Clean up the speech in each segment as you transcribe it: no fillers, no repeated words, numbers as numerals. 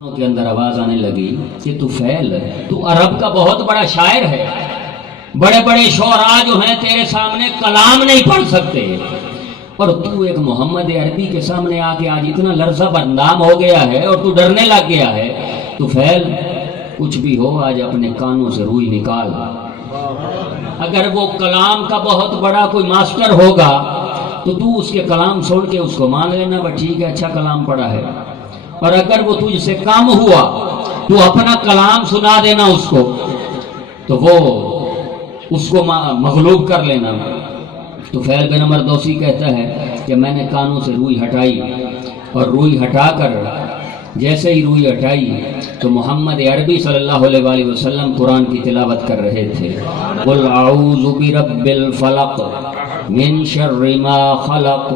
کے اندر آواز آنے لگی کہ طفیل تو عرب کا بہت بڑا شاعر ہے، بڑے بڑے شعراء جو ہیں تیرے سامنے کلام نہیں پڑھ سکتے، اور تو ایک محمد عربی کے سامنے آ کے آج اتنا لرزہ بردام ہو گیا ہے اور تو ڈرنے لگ گیا ہے۔ طفیل کچھ بھی ہو آج اپنے کانوں سے روئی نکال، اگر وہ کلام کا بہت بڑا کوئی ماسٹر ہوگا تو اس کے کلام سن کے اس کو مان لینا، بس ٹھیک ہے اچھا کلام پڑھا ہے، اور اگر وہ تجھ سے کم ہوا تو اپنا کلام سنا دینا اس کو، تو وہ اس کو مغلوب کر لینا۔ طفیل بن عمر دوسی کہتا ہے کہ میں نے کانوں سے روئی ہٹائی، اور روئی ہٹا کر جیسے ہی روئی ہٹائی تو محمد عربی صلی اللہ علیہ وآلہ وسلم قرآن کی تلاوت کر رہے تھے۔ قل اعوذ برب الفلق من شر ما خلق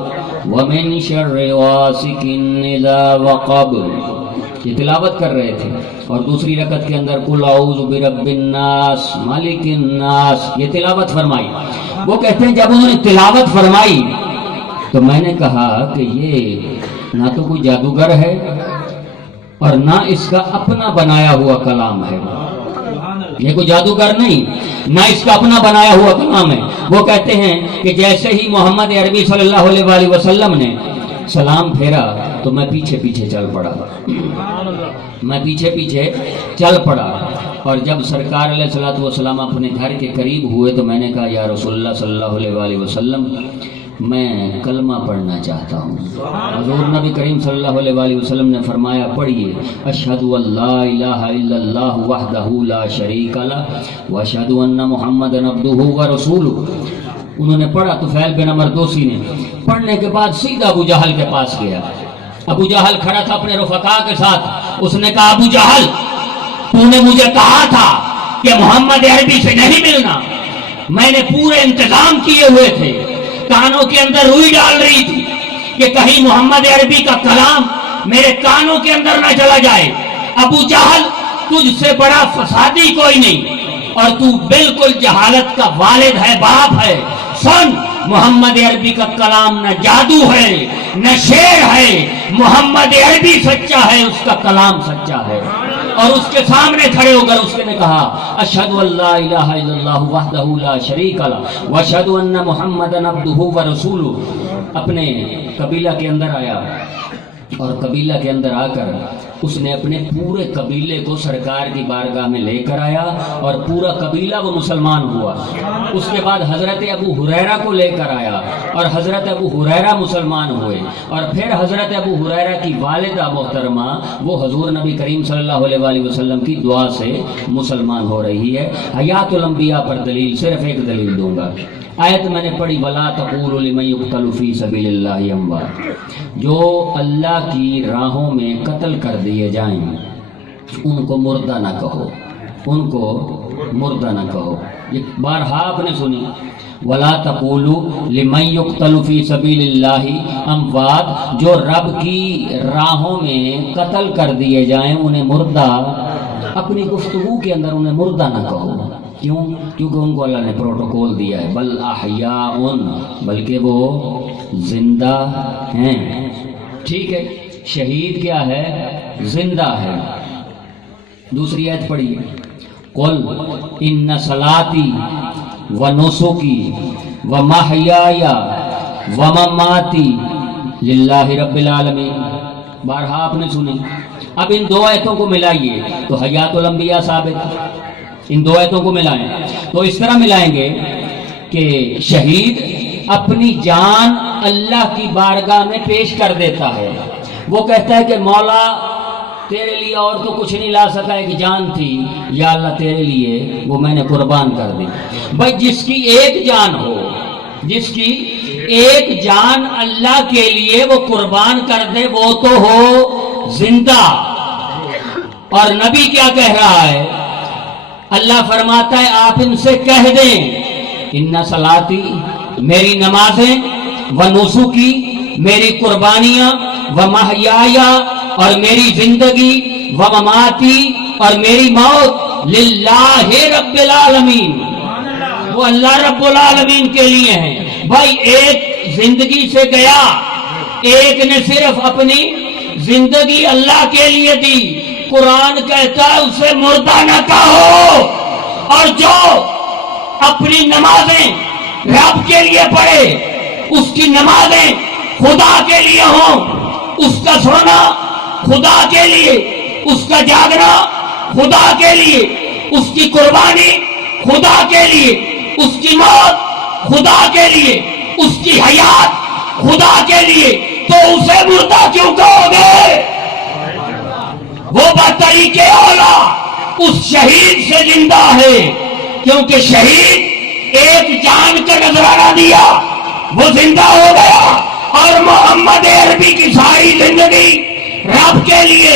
ومن شر غاسق اذا وقب، یہ تلاوت کر رہے تھے، اور دوسری رکعت کے اندر قل اعوذ برب الناس مالک الناس، یہ تلاوت فرمائی۔ وہ کہتے ہیں جب انہوں نے تلاوت فرمائی تو میں نے کہا کہ یہ نہ تو کوئی جادوگر ہے اور نہ اس کا اپنا بنایا ہوا کلام ہے، یہ کوئی جادوگر نہیں، نہ اس کا اپنا بنایا ہوا کلام ہے۔ وہ کہتے ہیں کہ جیسے ہی محمد عربی صلی اللہ علیہ وآلہ وسلم نے سلام پھیرا تو میں پیچھے پیچھے چل پڑا، میں پیچھے پیچھے چل پڑا، اور جب سرکار علیہ الصلوۃ والسلام اپنے گھر کے قریب ہوئے تو میں نے کہا یا رسول اللہ صلی اللہ علیہ وآلہ وسلم میں کلمہ پڑھنا چاہتا ہوں۔ حضور نبی کریم صلی اللہ علیہ وآلہ وسلم نے فرمایا پڑھیے اشہد ان لا الہ الا اللہ وحدہ لا شریک لہ واشہد ان محمدا عبدہ ورسولہ۔ انہوں نے پڑھا، طفیل بن عمر دوسی نے پڑھنے کے بعد سیدھا ابو جہل کے پاس گیا۔ ابو جہل کھڑا تھا اپنے رفقا کے ساتھ، اس نے کہا ابو جہل تو نے مجھے کہا تھا کہ محمد عربی سے نہیں ملنا، میں نے پورے انتظام کیے ہوئے تھے، کانوں کے اندر روئی ڈال رہی تھی کہ کہیں محمد عربی کا کلام میرے کانوں کے اندر نہ چلا جائے۔ ابو جہل تجھ سے بڑا فسادی کوئی نہیں، اور تو بالکل جہالت کا والد ہے، باپ ہے۔ سن، محمد عربی کا کلام نہ جادو ہے نہ شعر ہے، محمد عربی سچا ہے، اس کا کلام سچا ہے۔ اور اس کے سامنے کھڑے ہو کر اس نے کہا اشہد ان لا الہ الا اللہ وحدہ لا شریک لہ واشہد ان محمدا عبدہ ورسولہ۔ اپنے قبیلہ کے اندر آیا، اور قبیلہ کے اندر آ کر اس نے اپنے پورے قبیلے کو سرکار کی بارگاہ میں لے کر آیا، اور پورا قبیلہ وہ مسلمان ہوا۔ اس کے بعد حضرت ابو ہریرہ کو لے کر آیا، اور حضرت ابو ہریرہ مسلمان ہوئے، اور پھر حضرت ابو ہریرہ کی والدہ محترمہ وہ حضور نبی کریم صلی اللہ علیہ وآلہ وسلم کی دعا سے مسلمان ہو رہی ہے۔ حیات الانبیاء پر دلیل صرف ایک دلیل دوں گا، آیت میں نے پڑھی وَلَا تَقُولُوا لِمَن يُقْتَلُ فِي سَبِيلِ اللَّهِ أَمْوَاتٌ، جو اللہ کی راہوں میں قتل کر دیے جائیں ان کو مردہ نہ کہو، ان کو مردہ نہ کہو۔ یہ بارہا آپ نے سنی، وَلَا تَقُولُوا لِمَن يُقْتَلُ فِي سَبِيلِ اللَّهِ أَمْوَاتٌ، جو رب کی راہوں میں قتل کر دیے جائیں انہیں مردہ، اپنی گفتگو کے اندر انہیں مردہ نہ کہو۔ کیوں؟ کیونکہ ان کو اللہ نے پروٹوکول دیا ہے، بل احیاء، بلکہ وہ زندہ ہیں۔ ٹھیک ہے، شہید کیا ہے؟ زندہ ہے۔ دوسری آیت پڑھی قل ان صلاتی ونسکی ومحیای ومماتی للہ رب العالمین۔ بارہا آپ نے سنی، اب ان دو آیتوں کو ملائیے تو حیات الانبیاء ثابت، ان دو آیتوں کو ملائیں تو اس طرح ملائیں گے کہ شہید اپنی جان اللہ کی بارگاہ میں پیش کر دیتا ہے، وہ کہتا ہے کہ مولا تیرے لیے اور تو کچھ نہیں لا سکا، ایک جان تھی، یا اللہ تیرے لیے وہ میں نے قربان کر دی۔ بھائی جس کی ایک جان ہو، جس کی ایک جان اللہ کے لیے وہ قربان کر دے، وہ تو ہو زندہ۔ اور نبی کیا کہہ رہا ہے؟ اللہ فرماتا ہے آپ ان سے کہہ دیں ان صلاتی، میری نمازیں، ونسکی، میری قربانیاں، ومحیای، اور میری زندگی، ومماتی، اور میری موت، للہ رب العالمین، وہ اللہ رب العالمین کے لیے ہیں۔ بھائی ایک زندگی سے گیا، ایک نے صرف اپنی زندگی اللہ کے لیے دی قرآن کہتا ہے اسے مردہ نہ کہو، اور جو اپنی نمازیں رب کے لیے پڑھے، اس کی نمازیں خدا کے لیے ہوں، اس کا سونا خدا کے لیے، اس کا جاگنا خدا کے لیے، اس کی قربانی خدا کے لیے، اس کی موت خدا کے لیے، اس کی حیات خدا کے لیے، تو اسے مردہ کیوں کہو گے؟ وہ بطریق اولا اس شہید سے زندہ ہے، کیونکہ شہید ایک جان کا نذرانہ دیا، وہ زندہ ہو گیا، اور محمد عربی کی ساری زندگی رب کے لیے،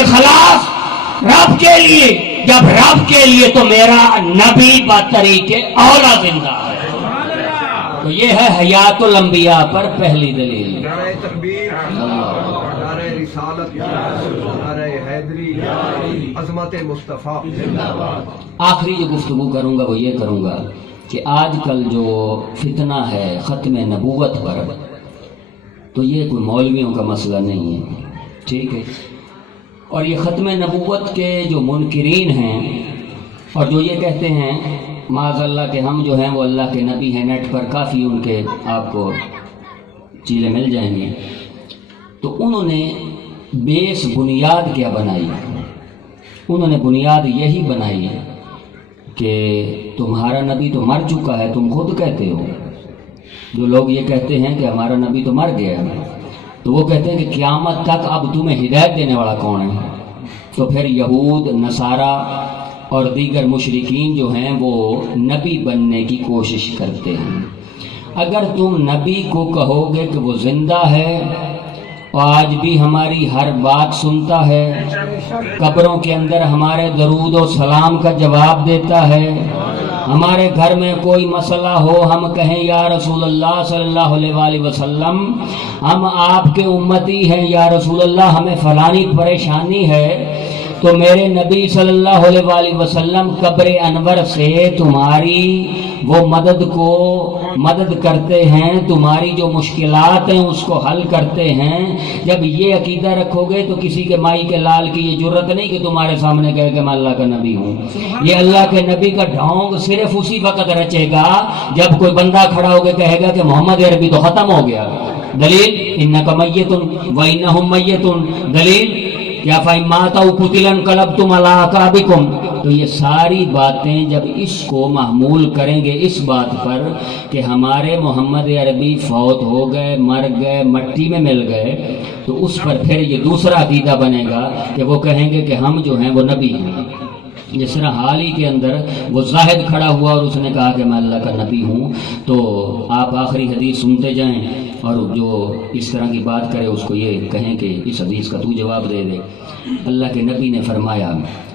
اخلاص رب کے لیے، جب رب کے لیے تو میرا نبی بطریق اولا زندہ ہے۔ تو یہ ہے حیات الانبیاء پر پہلی دلیل۔ نعرہ تکبیر، نعرہ رسالت، نعرہ حیدری، عظمت مصطفیٰ۔ آخری جو گفتگو کروں گا وہ یہ کروں گا کہ آج کل جو فتنہ ہے ختم نبوت پر، تو یہ کوئی مولویوں کا مسئلہ نہیں ہے، ٹھیک ہے، اور یہ ختم نبوت کے جو منکرین ہیں اور جو یہ کہتے ہیں معاذ اللہ کہ ہم جو ہیں وہ اللہ کے نبی ہیں، نیٹ پر کافی ان کے آپ کو چیزیں مل جائیں گی، تو انہوں نے بیس بنیاد کیا بنائی؟ انہوں نے بنیاد یہی بنائی کہ تمہارا نبی تو مر چکا ہے، تم خود کہتے ہو، جو لوگ یہ کہتے ہیں کہ ہمارا نبی تو مر گیا ہے، تو وہ کہتے ہیں کہ قیامت تک اب تمہیں ہدایت دینے والا کون ہے؟ تو پھر یہود، نصارہ اور دیگر مشرکین جو ہیں وہ نبی بننے کی کوشش کرتے ہیں۔ اگر تم نبی کو کہو گے کہ وہ زندہ ہے، آج بھی ہماری ہر بات سنتا ہے، قبروں کے اندر ہمارے درود و سلام کا جواب دیتا ہے، ہمارے گھر میں کوئی مسئلہ ہو ہم کہیں یا رسول اللہ صلی اللہ علیہ وآلہ وسلم ہم آپ کے امتی ہیں، یا رسول اللہ ہمیں فلانی پریشانی ہے، تو میرے نبی صلی اللہ علیہ وآلہ وسلم قبر انور سے تمہاری وہ مدد کرتے ہیں، تمہاری جو مشکلات ہیں اس کو حل کرتے ہیں۔ جب یہ عقیدہ رکھو گے تو کسی کے مائی کے لال کی یہ جرت نہیں کہ تمہارے سامنے کہے کہ میں اللہ کا نبی ہوں۔ یہ اللہ کے نبی کا ڈھونگ صرف اسی وقت رچے گا جب کوئی بندہ کھڑا ہو کے کہے گا کہ محمد عربی تو ختم ہو گیا۔ دلیل انک میت وانہم میت، دلیل یا فَإِن مَاتَوْا قُتِلَ انقلبتم علی اعقابکم۔ تو یہ ساری باتیں جب اس کو محمول کریں گے اس بات پر کہ ہمارے محمد عربی فوت ہو گئے، مر گئے، مٹی میں مل گئے، تو اس پر پھر یہ دوسرا عقیدہ بنے گا کہ وہ کہیں گے کہ ہم جو ہیں وہ نبی ہیں۔ جس طرح حال ہی کے اندر وہ زاہد کھڑا ہوا اور اس نے کہا کہ میں اللہ کا نبی ہوں، تو آپ آخری حدیث سنتے جائیں اور جو اس طرح کی بات کرے اس کو یہ کہیں کہ اس حدیث کا تو جواب دے دے۔ اللہ کے نبی نے فرمایا،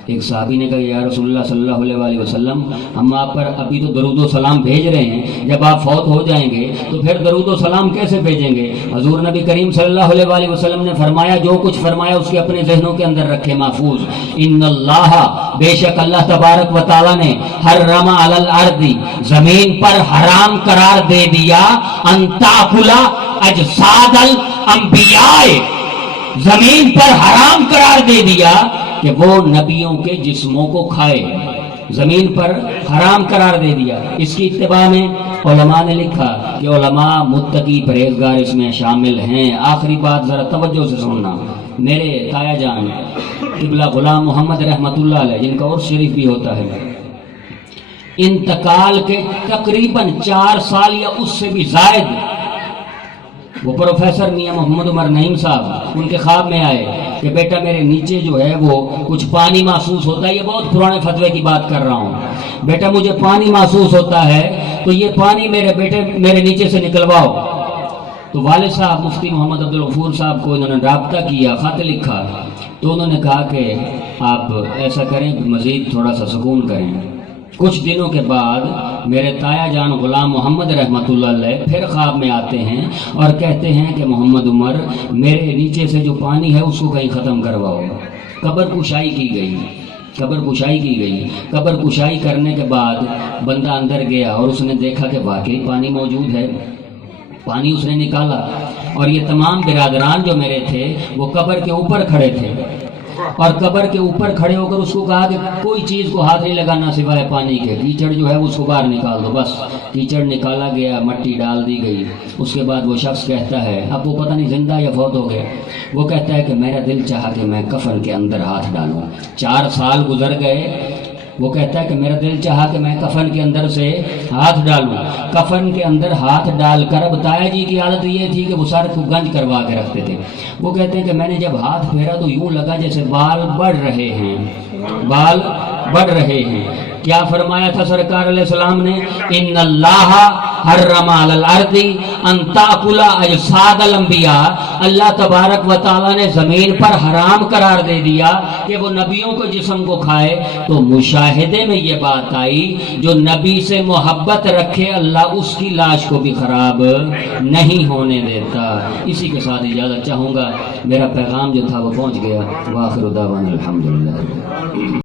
ایک صحابی نے کہا یا رسول اللہ صلی اللہ علیہ وآلہ وسلم ہم آپ پر ابھی تو درود و سلام بھیج رہے ہیں، جب آپ فوت ہو جائیں گے تو پھر درود و سلام کیسے بھیجیں گے؟ حضور نبی کریم صلی اللہ علیہ وآلہ وسلم نے فرمایا جو کچھ فرمایا اس کے اپنے ذہنوں کے اندر رکھے محفوظ۔ ان اللہ، بے شک اللہ تبارک و تعالیٰ نے حرم علی الارض، زمین پر حرام قرار دے دیا، ان تاکل اجساد الانبیاء، زمین پر حرام قرار دے دیا کہ وہ نبیوں کے جسموں کو کھائے، زمین پر حرام قرار دے دیا۔ اس کی اتباع میں علماء نے لکھا کہ علماء متقی پرہیزگار اس میں شامل ہیں۔ آخری بات ذرا توجہ سے سننا، میرے تایا جان قبلہ غلام محمد رحمت اللہ علیہ جن کا عرس شریف بھی ہوتا ہے، انتقال کے تقریباً 4 سال یا اس سے بھی زائد وہ پروفیسر میاں محمد عمر نعیم صاحب ان کے خواب میں آئے کہ بیٹا میرے نیچے جو ہے وہ کچھ پانی محسوس ہوتا ہے، یہ بہت پرانے فتوے کی بات کر رہا ہوں، بیٹا مجھے پانی محسوس ہوتا ہے تو یہ پانی میرے نیچے سے نکلواؤ۔ تو والد صاحب مفتی محمد عبدالغفور صاحب کو انہوں نے رابطہ کیا، خط لکھا، تو انہوں نے کہا کہ آپ ایسا کریں مزید تھوڑا سا سکون کریں۔ کچھ دنوں کے بعد میرے تایا جان غلام محمد رحمت اللہ علیہ پھر خواب میں آتے ہیں اور کہتے ہیں کہ محمد عمر میرے نیچے سے جو پانی ہے اس کو کہیں ختم کرواؤ۔ قبر کشائی کی گئی، قبر کشائی کرنے کے بعد بندہ اندر گیا اور اس نے دیکھا کہ واقعی پانی موجود ہے، پانی اس نے نکالا، اور یہ تمام برادران جو میرے تھے وہ قبر کے اوپر کھڑے تھے، اور قبر کے اوپر کھڑے ہو کر اس کو کہا کہ کوئی چیز کو ہاتھ نہیں لگانا سوائے پانی کے، کیچڑ جو ہے اس کو باہر نکال دو۔ بس کیچڑ نکالا گیا، مٹی ڈال دی گئی۔ اس کے بعد وہ شخص کہتا ہے، اب وہ پتہ نہیں زندہ یا فوت ہو گیا، وہ کہتا ہے کہ میرا دل چاہا کہ میں کفن کے اندر ہاتھ ڈالوں۔ 4 سال گزر گئے، وہ کہتا ہے کہ میرا دل چاہا کہ میں کفن کے اندر سے ہاتھ ڈالوں۔ کفن کے اندر ہاتھ ڈال کر، اب تایا جی کی عادت یہ تھی کہ وہ سر کو گنج کروا کے رکھتے تھے، وہ کہتے ہیں کہ میں نے جب ہاتھ پھیرا تو یوں لگا جیسے بال بڑھ رہے ہیں، بال بڑھ رہے ہیں۔ کیا فرمایا تھا سرکار علیہ السلام نے؟ ان اللہ حرم علی الارض ان تاکل اجساد الانبیاء، اللہ تبارک و تعالیٰ نے زمین پر حرام قرار دے دیا کہ وہ نبیوں کو جسم کو کھائے۔ تو مشاہدے میں یہ بات آئی، جو نبی سے محبت رکھے اللہ اس کی لاش کو بھی خراب نہیں ہونے دیتا۔ اسی کے ساتھ اجازت چاہوں گا، میرا پیغام جو تھا وہ پہنچ گیا۔ وآخر دعوانا الحمدللہ۔